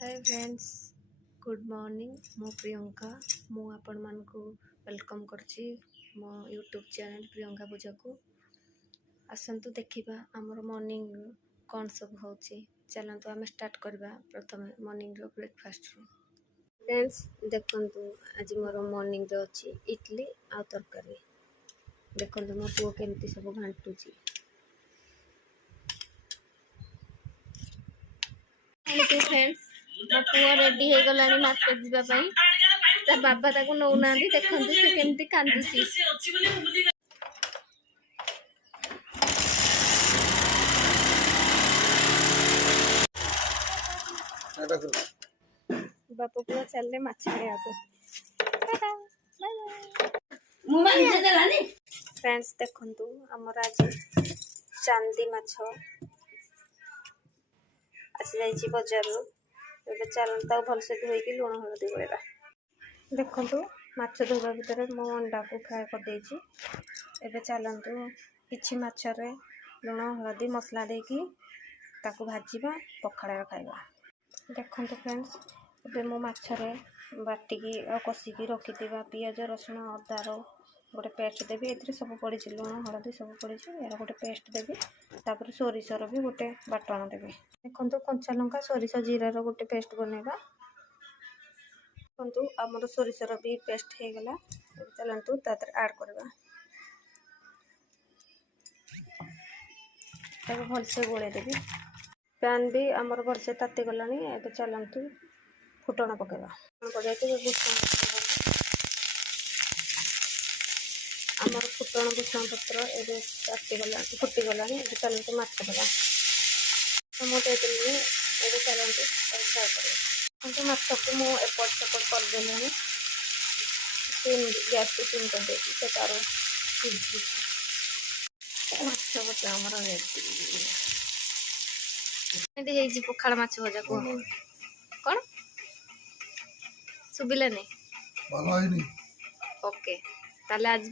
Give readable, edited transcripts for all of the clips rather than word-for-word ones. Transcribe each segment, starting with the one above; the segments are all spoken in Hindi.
Hi friends, good morning. मो प्रियंका मु आपण मान को वेलकम करछि मो यूट्यूब चैनल प्रियंका पूजा को। आसंतु देखिबा हमर मॉर्निंग कौन सब होछि। चलंतु आम स्टार्ट करबा प्रथम मॉर्निंग रो ब्रेकफास्ट रो। फ्रेंड्स देखंतु आज मोर मॉर्निंग रो अछि इडली आ तरकारी। देखंतु मो पुओ केमती सब घांटुछि। फ्रेंड्स मो पुओ रेडी हो गलानी मार्केट जीवा पई। तार बाबा ताको नौ नांदी देखंतु से केमती कांदुसी। बापू पुओ चलले माछ खाया को। मु मांजे देलानी। फ्रेंड्स देखंतु हमर आज चांदी माछ आसी जाइछि बाजार रो। एबे चलंता भल से धोई लुण हळदी गोळेबा। देखंतु माछ धोबा भितर मो अंडा को फ्राई कर देछि। एबे चलंतु किछि माछ रे लुण हळदी मसला देकी ताको भाजीबा पखाड़ा खाइबा। देखंतु फ्रेंड्स एबे मो माछ रे बाटिकी आ कसिकी रखितिबा पियाज रसुण अदा रो गोटे पेस्ट देबी। एथरे सब पड़ी लुण हळदी सब पड़ी यार गोटे पेस्ट देबी। तापर सोरिसर भी गोटे बाटण देबी। देखंतु कंचा लंका सोरिस जीरा रो गोटे पेस्ट बनेबा। देखंतु हमर सोरिसर भी पेस्ट हे गला। चलंतु तातर ऐड करबा। ताको भल से गोळे देबी। पैन भी हमर भल से ताती गलानी। एबे चलंतु फुटण पकेबा। पकाई के हमर फुटण भुसण पत्र एबे ताती गला फुटी गलानी। एबे चलंतु माछ देबा। टमाटो देली एबे चलंतु फ्राई करबा। हमको माछ को मो एपट सेपट कर देलानी। सिम गैस को सिम कर देती से तारो माछ बटा हमर रेडी। एदी हे जी पखाड़ माछ भजा को कोन सुबिला नै भलो आइनी। ओके ताले आज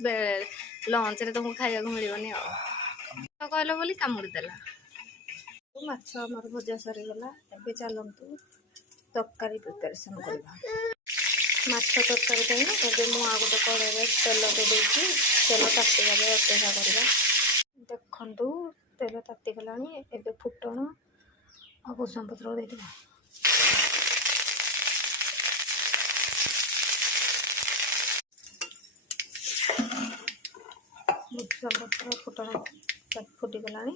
लंच रे तुमको खाइया को मिलिबनी आ तो कहलो बोली कामुड़ी देला। माछ हमर भजा सरी गला। एबे चलंतु तरकारी प्रिपरेशन करबा। माछ तरकारी पई एबे मु आ गोटे कड़े रे तेल दे देछि। तेल ताती गले अपेक्षा करबा। देखंतु तेल ताती गलानी। एबे फुटण आ भुसण पत्र दे देबा। भुसण पत्र फुटण फुटी गलानी।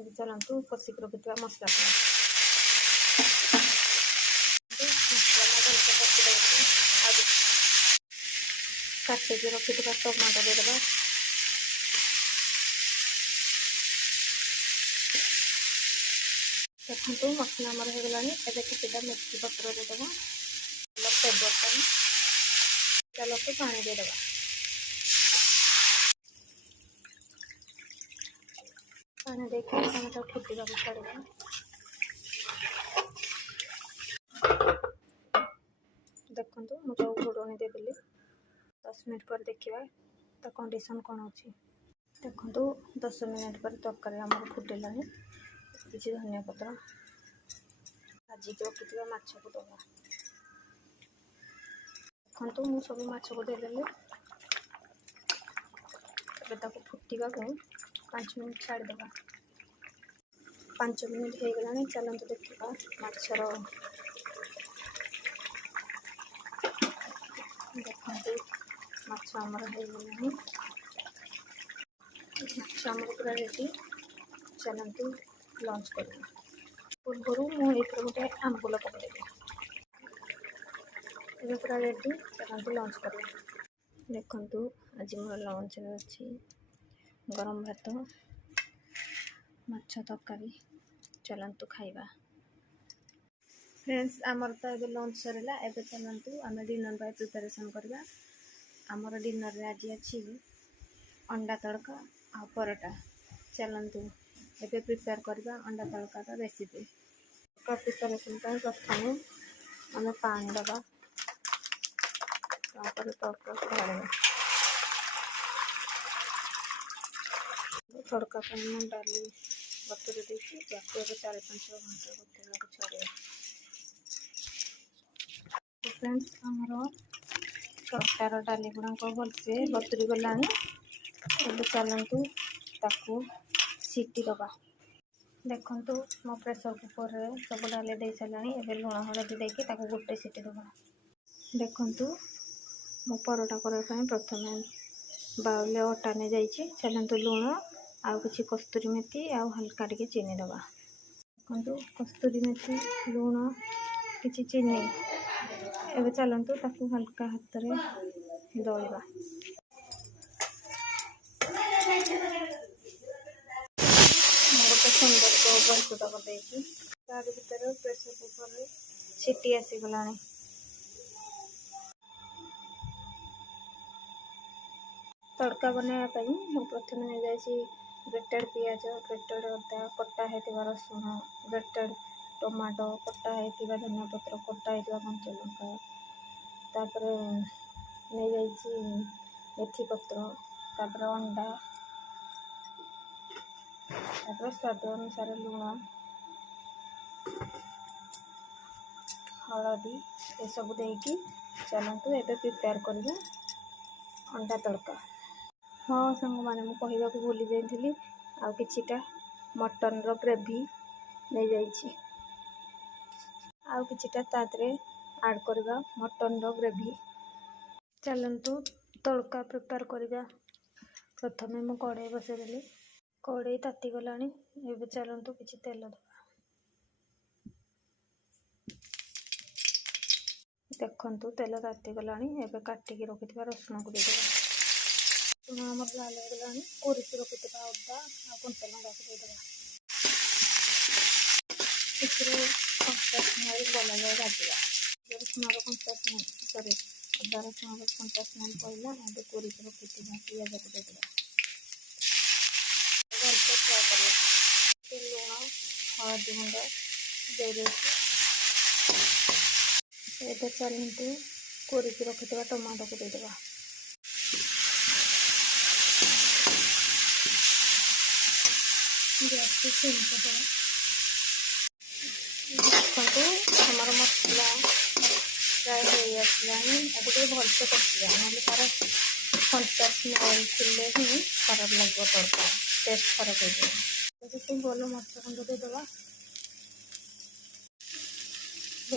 एबे चलंतु कसिक रखितबा मसला काटे के रखितबा टमाटो दे देबा। देखंतु मसला हमर हो गलानी। एबे किछटा मेथी पत्र दे देबा। फ्लेवर ପାଇଁ चलंतु पानी दे देबा। पानी देके टमाटो फुटीबा को छाड़िबा। देखंतु मु जो घोड़नी दे देली 10 मिनिट पर देखिबा त कंडीशन कोन होछि। देखंतु 10 मिनिट पर तरकारी हमर फुटिलानी। किछि धनिया पत्र भाजी के रखितबा माछ को दबा। देखंतु मु सब माछ को दे देली। एबे ताको फुटीबा को 5 मिनिट छाड़ देबा। 5 मिनिट हे गलानी। चलंतु देखिबा माछर देखंतु माछ हमर हे गलानी। माछ हमर पूरा रेडी। चलंतु लंच करबा। पूर्वरु मु एथरे गोटे आंबुल पकेदेबी। एबे पूरा रेडी। चलंतु लंच करबा। देखंतु आज मोर लंच रे अछि गरम भात माछ तरकारी। चलंतु खाइबा। फ्रेंड्स हमर तो एबे लंच सरेला। एबे चलंतु आमे डिनर बाय प्रिपरेशन करबा। हमर डिनर रे आज अछि अंडा तड़का आ परोटा। चलंतु एबे प्रिपेयर करबा अंडा तड़का रो रेसिपी। प्रिपरेशन पर प्रथमे आमे पानी दबा। तापर तड़का ढालिबा। तड़का ପାଇଁ ମୁଁ ଡାଲି ବତୁରେଇ ଦେଇଛି। ତାକୁ ଏବେ 4-5 ଘଣ୍ଟା ବତୁରେଇବାକୁ ଛାଡ଼ିବା। फ्रेंड्स आमर तड़कार डाली गुड़ाक भलसे बतुरी गलानी ଏବେ चलतु ताकू सीटी दबा देखु मो प्रेसर कुकर रे सब डाली दे सारे ए लुण हलदी देकी ताकू गोटे सीटी दबा देखु मो परोटा करने प्रथम बाउल अटा नहीं जाइए चलतु लुण आउ कि कस्तूरी मेथी आउ हल्का टिके चीनी दबा देखु कस्तूरी मेथी लुण किसी चीनी एवं चलतु ताकू हल्का हाथ में दलवा गोटे सुंदर प्रस्तुत करदे तार भर प्रेसर कुकर सीटी आसीगला तड़का बनवाई मुझे प्रथम नहीं जाइए ग्रेटेड पियाज ग्रेटेड अदा कटा होता रसुण ग्रेटेड टमाटो कटा होता धनिया पत्र कटा होता कंचा लंका तापर नहीं जाइए मेथी पत्र तापर अंडा तापर स्वाद अनुसार लुण हलदी ये सब देकी चलतु एबे प्रिपेयर करबे अंडा तड़का हाँ सांग मैंने मुझे कहवाक भूली जाइली आउ किछिटा मटन रो ग्रेवी नहीं जाइए आउ किछिटा तादरे ऐड करबा मटन रो ग्रेवी चलतु तड़का प्रिपेयर करबा प्रथमे मु कड़ाई बसैदेली कड़ाई ताती गलानी एबे चलतु किछि तेल दबा देखंतु तेल ताती गलानी एबे काटिकी रखिथिबा रसुण को देदेबा रसुण आमर लाल हो गलानी कोरिकी रखिथिबा अदा आ कंचा लंका को देदेबा किछि कंचा स्मेल गला जाए भाजिबा रसुण रो कंचा स्मेल सॉरी अदा रसुण रो कंचा स्मेल पइला एबे कोरिकी रखिथिबा पियाज को देदेबा भलसे फ्राए करबा लुण हळदी गुंड दे देछि एबे चलतु कोरिकी रखिथिबा टमाटो को देदेबा गैस को सिम करदेबा देखु हमार मसला फ्राए हो आसलानी गोटे भलसे कषा ना तार कंचा स्मेल थिले ही खराब लगे तड़का टेस्ट खराब हो जाए सब भल मरचा खंड देदेबा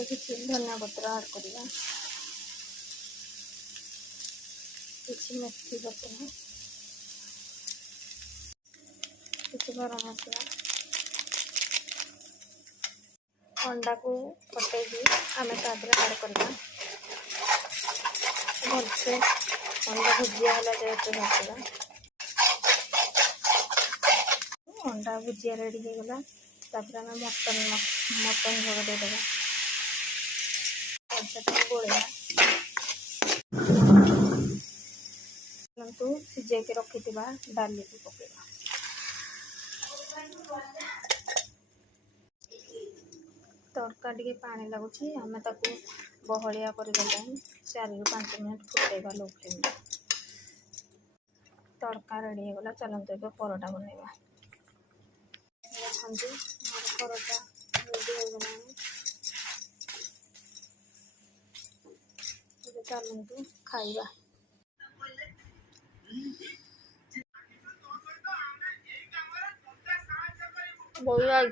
किसी धनिया पत्र ऐड करवा किसी मेथी पत्र किसी गरम मसला अंडा को फटेगी आम तादे ऐड करवा भलसे अंडा भुजिया है जेहतु भाजवा अंडा भुजिया रेडी हो गला तापर आम मटन झोल देदेबा गोलैया सीझे के रखि डाली को पकेगा तड़का टे पानी लगुच आम बहलिया कर 4 ରୁ 5 मिनट फुटेगा लो फ्लेम तड़का रेडी होगा चलते ए परोटा बनवा देखते परोटा रेडी होगा चलतु खाइबा बहुत